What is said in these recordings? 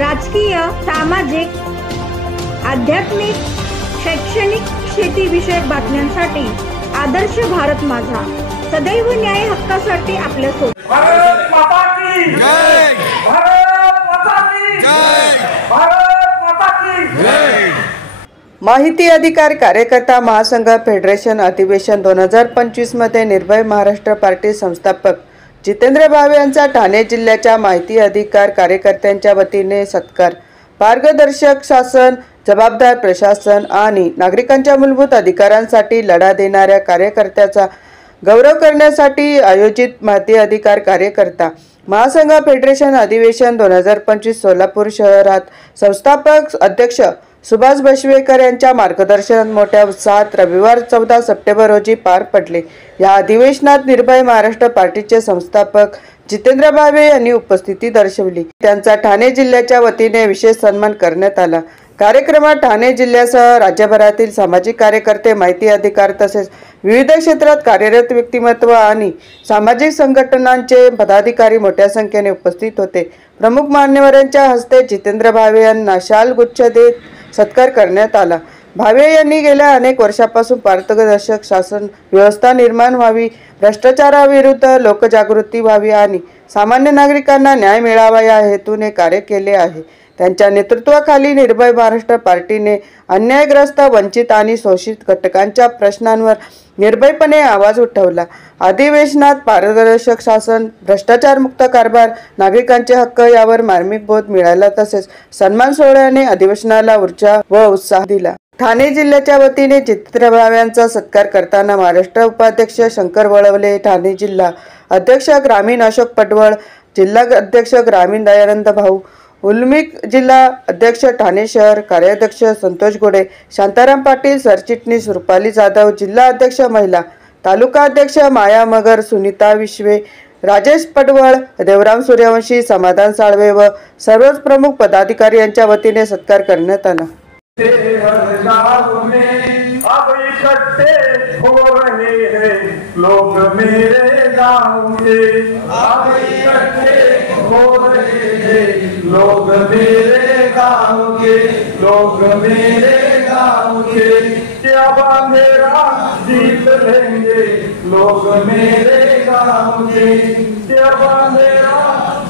राजकीय, सामाजिक, आध्यात्मिक, शैक्षणिक, शेतीविषयक बातम्यांसाठी आदर्श भारत माझा सदैव न्याय हक्कासाठी आपल्यासोबत। भारत माता की जय, भारत माता की जय, भारत माता की जय। माहिती अधिकार कार्यकर्ता महासंघ फेडरेशन अधिवेशन 2025 मध्ये निर्भय महाराष्ट्र पार्टी संस्थापक जितेंद्र भावे यांचा ठाणे जिल्ह्याच्या माहिती अधिकार कार्यकर्त्यांच्या वतीने सत्कार। मार्गदर्शक शासन, जबाबदार प्रशासन आणि नागरिकांच्या मूलभूत अधिकारांसाठी लढा देणाऱ्या कार्यकर्त्याचा गौरव करण्यासाठी आयोजित माहिती अधिकार कार्यकर्ता महासंघ फेडरेशन अधिवेशन 2025 सोलापूर शहरात संस्थापक अध्यक्ष सुभाष बसवेकर यांच्या मार्गदर्शनात मोठ्या उत्साहात रविवार 14 सप्टेंबर रोजी पार पडले। या अधिवेशनात निर्भय महाराष्ट्र पार्टीचे संस्थापक जितेंद्र भावे यांनी उपस्थिती दर्शवली। त्यांचा ठाणे जिल्ह्याच्या वतीने विशेष सन्मान करण्यात आला। कार्यक्रमात ठाणे जिल्ह्यासह राज्यभरातील सामाजिक कार्यकर्ते, माहिती अधिकार तसेच विविध क्षेत्रात कार्यरत व्यक्तिमत्व आणि सामाजिक संघटनांचे पदाधिकारी मोठ्या संख्येने उपस्थित होते। प्रमुख मान्यवरांच्या हस्ते जितेंद्र भावे यांना शाल गुच्छ देत सत्कार करण्यात आला। भावे यांनी गेल्या अनेक वर्षापासून पारदर्शक शासन व्यवस्था निर्माण व्हावी, भ्रष्टाचाराविरुद्ध लोकजागृती व्हावी आणि सामान्य नागरिकांना न्याय मिळावा या हेतूने कार्य केले आहे। त्यांच्या नेतृत्वाखाली निर्भय महाराष्ट्र पार्टीने अन्यायग्रस्त, वंचित आणि शोषित घटकांच्या प्रश्नांवर निर्भयपणे आवाज उठवला। अधिवेशनात पारदर्शक शासन, भ्रष्टाचारमुक्त कारभार, नागरिकांचे हक्क यावर मार्मिक बोध मिळाला। तसेच सन्मान सोहळ्याने अधिवेशनाला ऊर्जा व उत्साह दिला। ठाणे जिल्ह्याच्या वतीने जितेंद्र भावे यांचा सत्कार करताना महाराष्ट्र उपाध्यक्ष शंकर वळवले, ठाणे जिल्हा अध्यक्ष ग्रामीण अशोक पडवळ, जिल्हा अध्यक्ष ग्रामीण दयानंद भाऊ, उल्मिक जिल्हा अध्यक्ष ठाणे शहर, कार्याध्यक्ष संतोष गोडे, शांताराम पाटील, सरचिटणीस रुपाली जाधव, जिल्हा अध्यक्ष महिला, तालुका अध्यक्ष माया मगर, सुनीता विश्वे, राजेश पडवळ, देवराम सूर्यवंशी, समाधान साळवे व सर्वच प्रमुख पदाधिकारी यांच्या वतीने सत्कार करण्यात आला। लोग मेरे गाँव के अब इकट्ठे हो रहे हैं, लोग मेरे गाँव के, लोग मेरे गाँव के, क्या बांधेरा जीत लेंगे, लोग मेरे गाँव के, क्या बांधेरा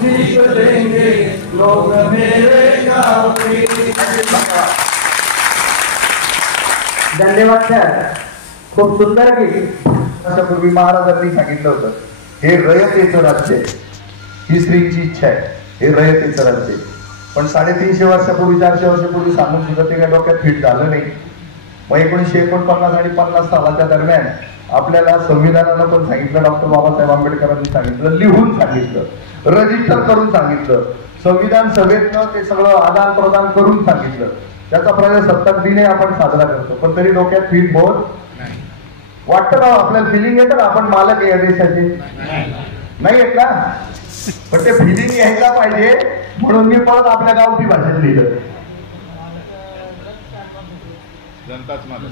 जीत लेंगे, लोग मेरे गाँव के। धन्यवाद सर, खूप सुंदर केली। वर्षापूर्वी महाराजांनी सांगितलं होतं, हे रयतेचं राज्य आहे, ही श्रींची इच्छा आहे, हे रयतेचं राज्य आहे। पण 350 वर्षापूर्वी, 400 वर्षापूर्वी सांगून सुद्धा ते काही डोक्यात फिट झालं नाही। मग 1949 आणि 50 सालाच्या दरम्यान आपल्याला संविधानानं पण सांगितलं, डॉक्टर बाबासाहेब आंबेडकरांनी सांगितलं, लिहून सांगितलं, रजिस्टर करून सांगितलं, संविधान सभेतनं ते सगळं आदान प्रदान करून सांगितलं। त्याचा प्रजासत्ताक दिने आपण साजरा करतो, पण तरी डोक्यात फिट होत वाटतं ना, आपल्याला फिलिंग येतं ना आपण मालक आहे या देशाचे, नाही येत ना? पण ते फिलिंग यायला पाहिजे म्हणून मी परत आपल्या गावठी भाषेत लिहिलं, जनताच मालक,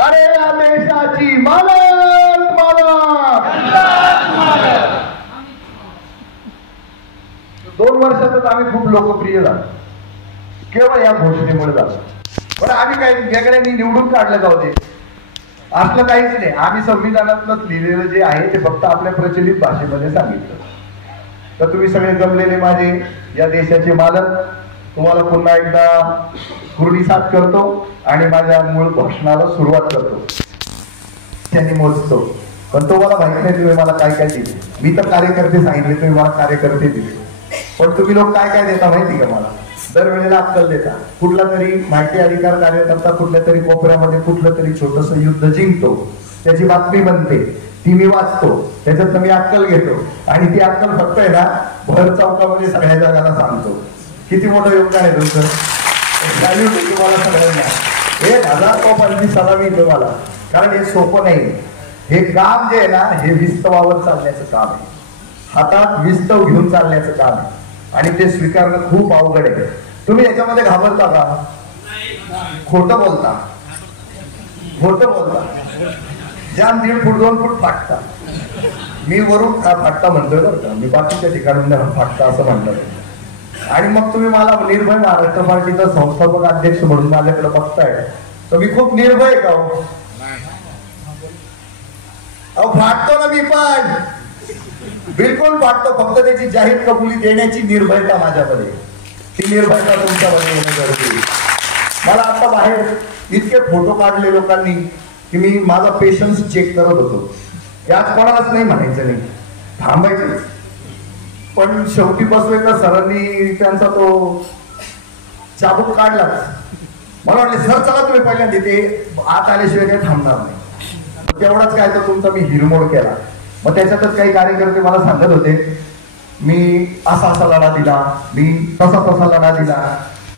अरे या देशाची मालक मालक। 2 वर्षातच आम्ही खूप लोकप्रिय झालो, केवळ या घोषणेमुळे झालं। पण आम्ही काही वेगळ्यांनी निवडून काढलं जाऊ दे असलं काहीच नाही। आम्ही संविधानातलं लिहिलेलं जे आहे ते फक्त आपल्या प्रचलित भाषेमध्ये सांगितलं। तर तुम्ही सगळे जमलेले माझे या देशाचे मालक, तुम्हाला पुन्हा एकदा कुर्णीसात करतो आणि माझ्या मूळ भाषणाला सुरुवात करतो। त्यांनी मोजतो, पण तो मला माहित नाही तुम्ही मला काय काय दिले। मी तर कार्यकर्ते सांगितले, तुम्ही मला कार्यकर्ते दिले, पण तुम्ही लोक काय काय देता माहिती का? मला दरवेळेला अक्कल देता। कुठला तरी माहिती अधिकार कार्यकर्ता कुठल्या तरी कोपऱ्यामध्ये कुठलं तरी छोटस युद्ध जिंकतो, त्याची बातमी बनते, ती मी वाचतो, त्याच्यात मी अक्कल घेतो आणि ती अक्कल फक्त आहे ना भर चौकामध्ये सगळ्या जगाला सांगतो। किती मोठं योगदान आहे तुमचं, तुम्हाला सगळ्यांना 1000 तोफांची सलामी तुम्हाला, कारण हे सोपं नाही। हे काम जे आहे ना, हे विस्तवावर चालण्याचं काम आहे, हातात विस्तव घेऊन चालण्याचं काम आहे आणि ते स्वीकारणं खूप अवघड आहे। तुम्ही याच्यामध्ये घाबरता का? खोटं बोलता, जाम 1.5 फूट 2 फूट फाटता, मी वरून फाटका म्हणतोय बरं का, मी बाकीच्या ठिकाणी फाटका असं म्हणतोय. आणि मग तुम्ही मला निर्भय महाराष्ट्र पार्टीचा संस्थापक अध्यक्ष म्हणून माझ्याकडे बघताय, तर मी खूप निर्भय का हो? अहो फाटतो ना मी, पण बिलकुल फाटतो. फक्त त्याची जाहीर कबुली देण्याची निर्भयता माझ्यामध्ये, ती निर्भयता तुमच्यामध्ये येणं गरजेचं. मला आता बाहेर इतके फोटो काढले लोकांनी की मी माझा पेशन्स चेक करत होतो. यात कोणालाच नाही म्हणायचं नाही, थांबायचं. पण शेवटी बसवेकर सरांनी त्यांचा तो चाबूक काढला. मला वाटले सर चला तुम्ही पहिल्यांदा तिथे आत आल्याशिवाय काही थांबणार नाही. तेवढाच काय तर तुमचा मी हिरमोड केला. मग त्याच्यातच काही कार्यकर्ते मला सांगत होते मी असा लढा दिला, मी तसा लढा दिला.